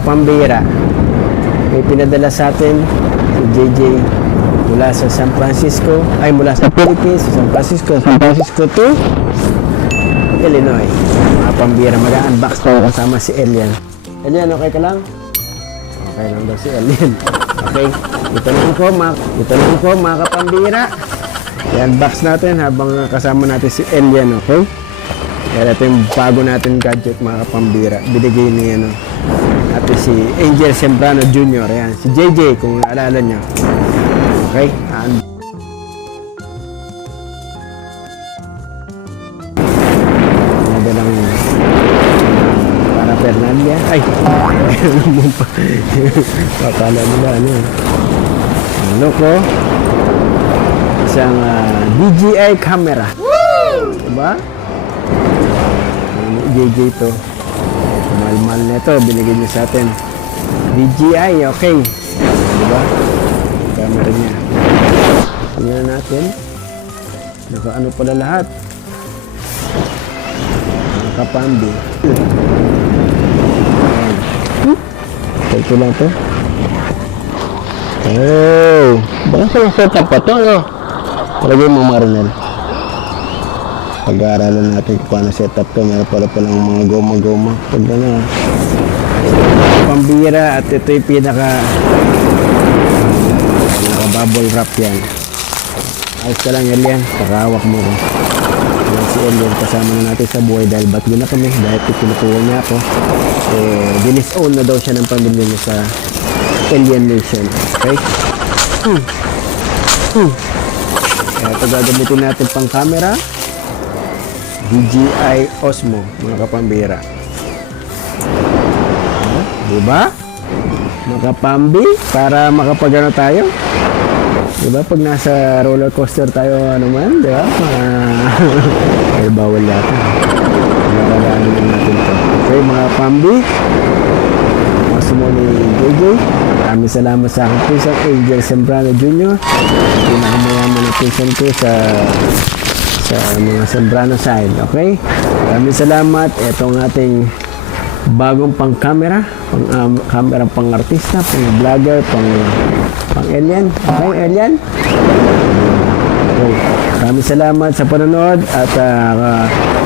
pambira. May pinadala sa atin si JJ mula sa San Francisco, mula sa Philippines, San Francisco to Illinois. Mga pambira, mag-unbox ko kasama si Elian. Elian, okay ka lang? Okay lang daw si Elian. Okay, ito lang po mga kapambira. I-unbox natin habang kasama natin si Elian, okay? Kaya ito yung bago natin gadget mga kapambira. Binigay ni natin si Angel Sembrano Jr. Ayan, si JJ kung naalala nyo. Okay? Madalang para Fernanda. Ay! Pakala nila ano ko? Isang DJI camera. Diba? JJ to. Mahal-mahal na ito. Binigay niya sa atin. DJI, okay. Diba? Camera niya. Tingnan natin. Naka-ano pala lahat. Nakapambi. Ito lang to. Oh! Baka sa setup pa to, no? Talagay mo, Marinel. Pag-aaralan natin kung paano setup to. Meron pala palang mga goma-goma. Pag pambira at ito yung pinaka-bubble wrap yan. Ayos ka lang, Elian. Pakahawak mo ko. Yan si Elian. Kasama na natin sa buhay dahil ba't na kami. Dahil pinutuwa niya ako. Dinis-own na daw siya ng pamilya niya sa Alien Nation. Okay? Kaya ito gagamitin natin pang camera. DJI Osmo, mga kapambira. Diba? Makapambi para makapagano tayo. Diba? Pag nasa roller coaster tayo naman, diba? Ay, bawal yata. Nagaganin natin ito. Okay, mga pambi. Osmo ni JJ. Maraming salamat sa aking pinsan, Angel Sembrano Jr. Pinakamayaman na pinsan ko sa mga Sembrano side, okay? Maraming salamat. Ito ang ating bagong pang camera, camera pang artista, pang vlogger, pang alien. Okay, alien? Okay. Maraming salamat sa panonood at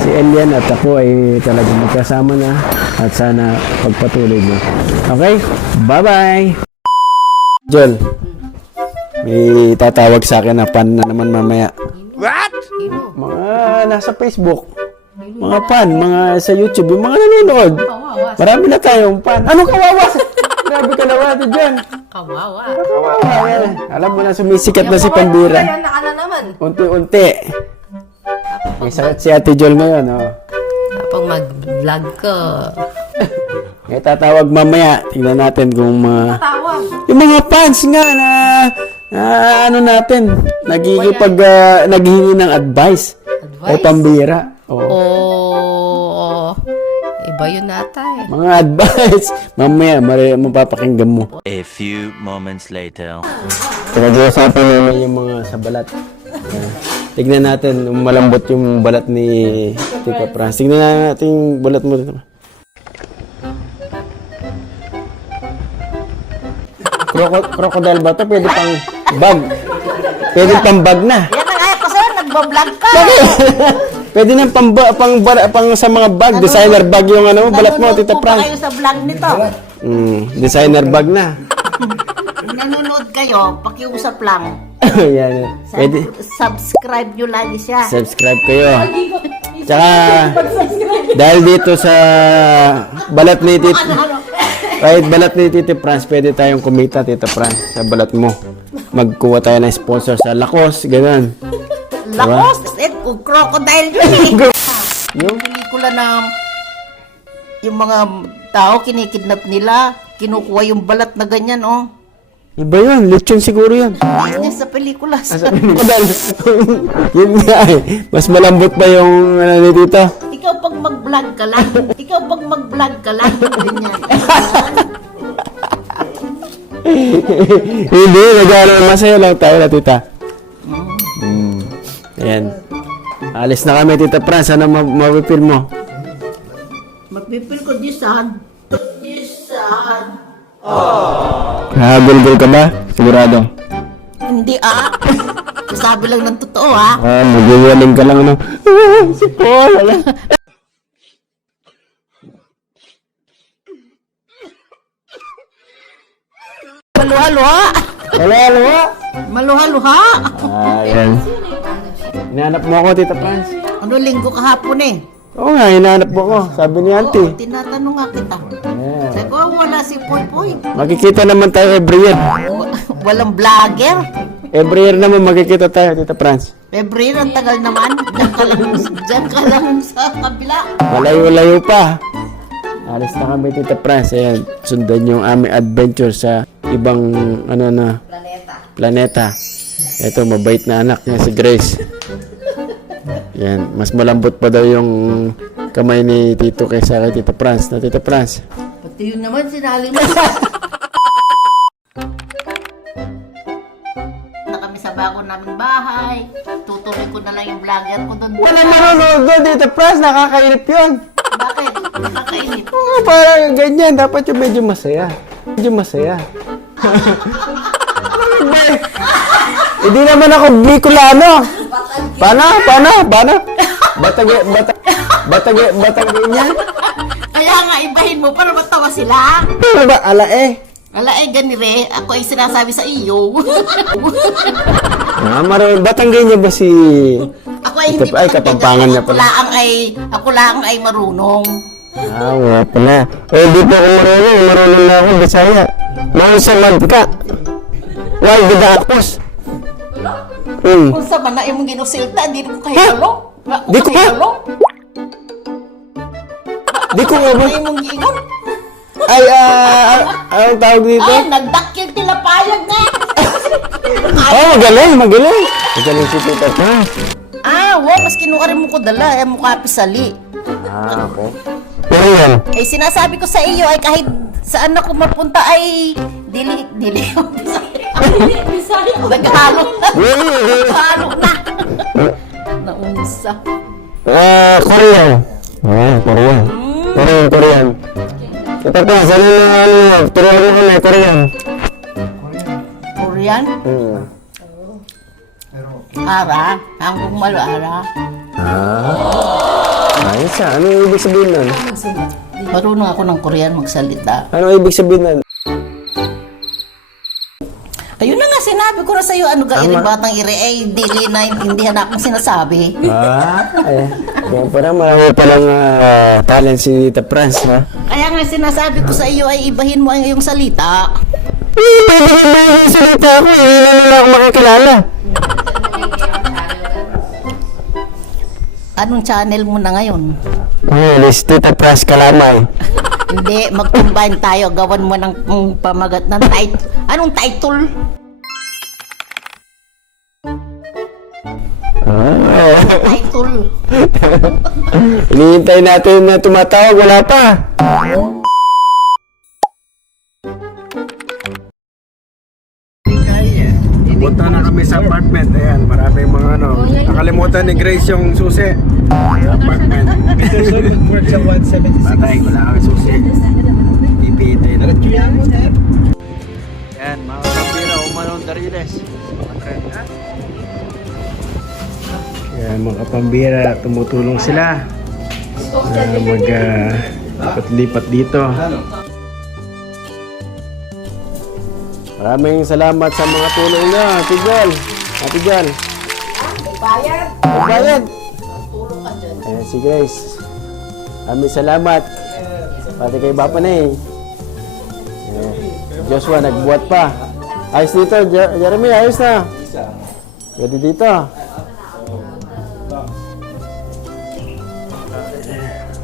si Elian at ako ay talagang magkasama na at sana pagpatuloy mo. Okay? Bye-bye! Jol, may tatawag sa akin na fan na naman mamaya. What? Mga nasa Facebook. Mga fan, mga sa YouTube, yung mga nanonood. Marami na tayong fan. Anong kawawa? Grabe ka naman ito dyan. Kawawa. Kawawa. Alam mo na, sumisikat na si Pambira. Unti-unti. May sakit si Ate Jol ngayon, oh. Kapag mag-vlog ko. May tatawag mamaya. Tingnan natin kung Tatawag. yung mga fans nga na natin, naghihingi ng advice. Kay Pambira. Oh. Iba yun nata eh. Mga advice. Mamaya, mapapakinggan mo. A few moments later. Pinag-uusapan naman yung mga sa balat. Tignan natin, malambot yung balat ni Tita Franz. Tignan natin yung balat mo dito. Crocodile ba ito? Pwede pang bag. Pwede pang bag na. Yan ang ayaw ko sa'yo, nagbablog ka. Pwede nang pang sa mga bag. Designer bag yung balat mo, Tita Franz. Nanonood kayo sa vlog nito. Designer bag na. Nanonood kayo, pakiusap lang. Yan. Pwede. Subscribe nyo lagi siya. Subscribe kayo. Tsaka, dahil dito sa balat ni Tita, kahit balat ni Tita Franz, pwede tayong kumita, Tita Franz, sa balat mo. Magkuha tayo ng sponsor sa Lacoste, ganun. Lacoste? Kung crocodile yun eh. Yung pelikula na yung mga tao kinikidnap nila, kinukuha yung balat na ganyan, oh. Iba yun, lechon siguro yan. Yan sa pelikula. Yun nga eh. Mas malambot pa yung ni Tita. Ikaw pag mag-vlog ka lang. Ganyan. Hindi, masaya lang tayo na Tita. Ayan. Alis na kami, Tita Franz. Ano mapipil mo? Magpipil ko di sad. Saan? Gulgul ka ba? Sigurado? Hindi Sabi lang ng totoo Magwiwaling ka lang, no? Si Paul, wala. Maluha-luha. Wala. Maluha-luha. Ayan. Hinahanap mo ako, Tita Franz. Ano linggo kahapon Oo nga, hinahanap mo ako. Sabi ni Auntie. Tinatanong nga kita. Yeah. Sabi ko, wala si Poy Poy. Makikita naman tayo every year. Walang vlogger. Every year naman makikita tayo, Tita Franz. February, ang tagal naman. Diyan ka lang sa kabila. Malayo-layo pa. Alis na kami, Tita Franz. Ayan, sundan yung aming adventure sa ibang, planeta. Ito, mabait na anak niya si Grace. Yan, mas malambot pa daw yung kamay ni Tito kaysa kay Tita Franz. Na Tita Franz. Pati yun naman, sinali mo. Na kami sa bago namin bahay. Tutuloy ko na lang yung vlogger ko doon. Wala marunod doon, Tita Franz. Nakakainip yun. Bakit? Nakakainit. Oo, parang ganyan. Dapat yung medyo masaya. Medyo masaya. Hindi naman ako Bicolano. Paano? Batag ganyan. Kaya nga, ibahin mo para matawa sila. Ano ba? Alae. Ala ganire, ako ay sinasabi sa iyo. Batang ganyan ba si... Ako ay hindi Ay, Kapampangan niya pala. Ako lang ay marunong. Wala pala. Di po ako marunong. Marunong na ako, Bisaya. Mausamad ka. Wal, bidakos. Kung sa man na imong ginusilta, di ko kahilo. Di ko ba? Di ko nga ba? Di imong giinom. Ay, anong tawag dito? Ay, nagdakil tilapayag na. Magaling. Magaling si Tita Franz. Mas kinuha rin mo ko dala. Mukha pisali. Okay. Pero yan. Ay, sinasabi ko sa iyo ay kahit saan ako mapunta ay dili Bisaya. Naghalo na. Naunsa. Korean. Korean. Tita Franz, ano na, turuan mo kami, Korean. Korean? Ara, 한국말로 알아. Ayos Ano ibig sabihin nun? Marunong ako ng Korean magsalita. Ano ibig sabihin nun? Ayun na nga, sinabi ko na sa'yo, ano ga iri batang iri, dili na intindihan akong sinasabi. Kaya parang marami palang talent si Tita Franz, ha? Kaya nga sinasabi ko sa iyo ay ibahin mo ang iyong salita. Pwede ba yung salita ko? Hindi nila ako makakilala. Anong channel mo na ngayon? This Tita Franz Kalamay. Hindi, mag-combine tayo. Gawan mo ng pamagat ng title. Anong title? Title. Hinihintay natin na tumatawag. Wala pa. Punta na kami sa apartment. Ayan, maraming mga nakalimutan ni Grace yung susi. Apartment. Patay, wala kami susi. Ipitay na. Yan, mga kapira, umanong dariles. Yan, mga kapambira, tumutulong sila. Lipat dito. Maraming salamat sa mga tulong niyo, Ate Jal. Bayad. Ayan si Grace. Maraming salamat. Pati kay Papa na Joshua, nagbuhat pa. Ayos dito, Jeremy, ayos na. Pwede dito.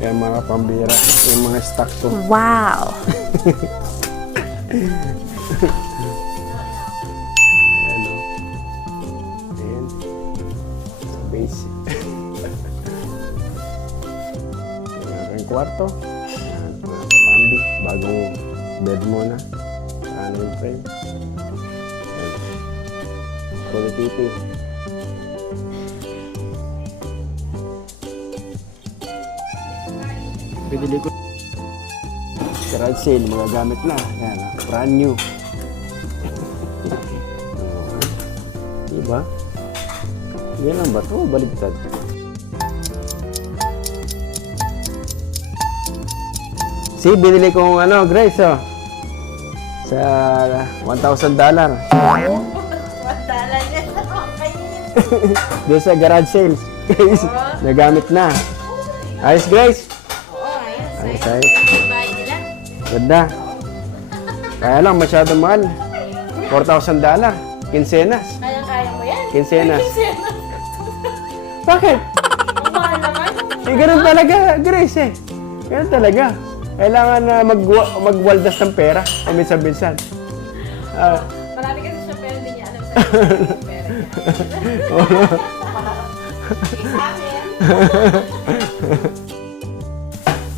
Ayan mga pambira, yung mga stock ko. Wow! Basic. Ang kwarto. Ayan, mga kapambi. Bagong bed mo na. Ano yung frame. Ayan. Kulit pipi. Pinili ko. garage sale, magagamit na. Yan, brand new. Diba? Yan lang ba ito? Baligtad. See, binili kong Grace, oh. Sa $1,000. Doon sa garage sales. Guys, nagamit na. Ayos, Grace? Ayos, ayos. Ganda. Kaya lang, masyado mahal. $4,000. Quincenas. Kaya mo yan? Quincenas. Bakit? Ang mahal naman. Ganun talaga, Grace eh. Ganun talaga. Kailangan na magwaldas ng pera. Minsan-minsan. Marami kasi siya pero hindi niya alam sa yung pera niya.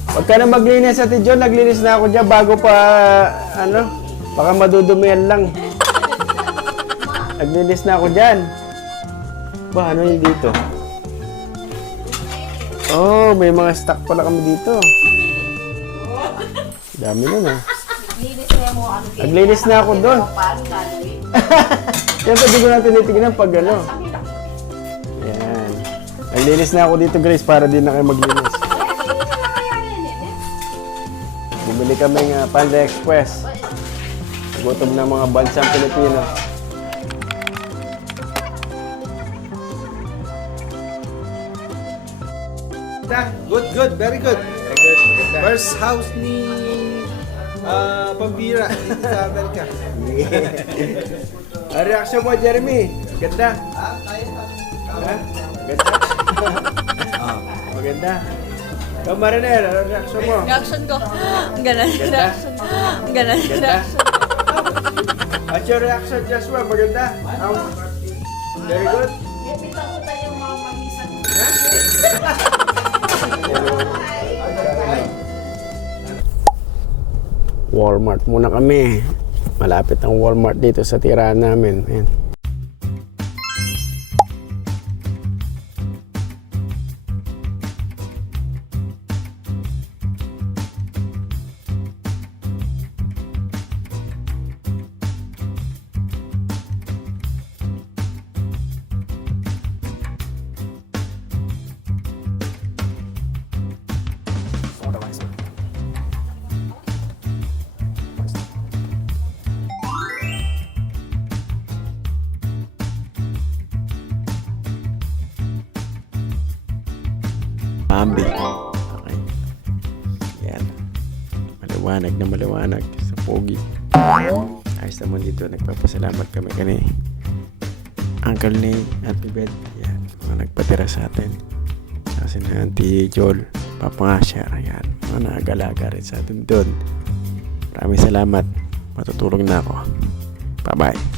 Huwag ka na maglinis, Ate John. Naglinis na ako dyan bago pa, baka madudumihan lang. Naglinis na ako dyan. Ba, ano yung dito? Oh, may mga stock pala kami dito. Dami na na. Naglinis na ako doon. Yan, sabi ko natin titignan pag Yan. Naglinis na ako dito, Grace, para din na kayo maglinis. Bumili kami ng Panda Express. Gutom ng mga bansang Pilipino. Good, very good. First house ni Pambira dito sa Amerika. Ang reaction mo, Jeremy? Ganda. Ha? Ganda? Maganda. Ikaw, Marinel, ano reaction mo? Reaction ko. Ganon. Ganda? Ganon. Ganda? At your reaction, Joshua, maganda? Very good? Walmart muna kami. Malapit ang Walmart dito sa tirahan namin. Ayan. Bambi. Okay. Yan. Maliwanag na maliwanag sa pogi. Ayos naman dito. Nagpapasalamat kami kani Uncle Nate at Bibet. Yan. Mga nagpatira sa atin. Kasi na Auntie Joel. Papa Asher. Yan. Mga nagalaga rin sa atin doon. Maraming salamat. Matutulog na ako. Bye-bye.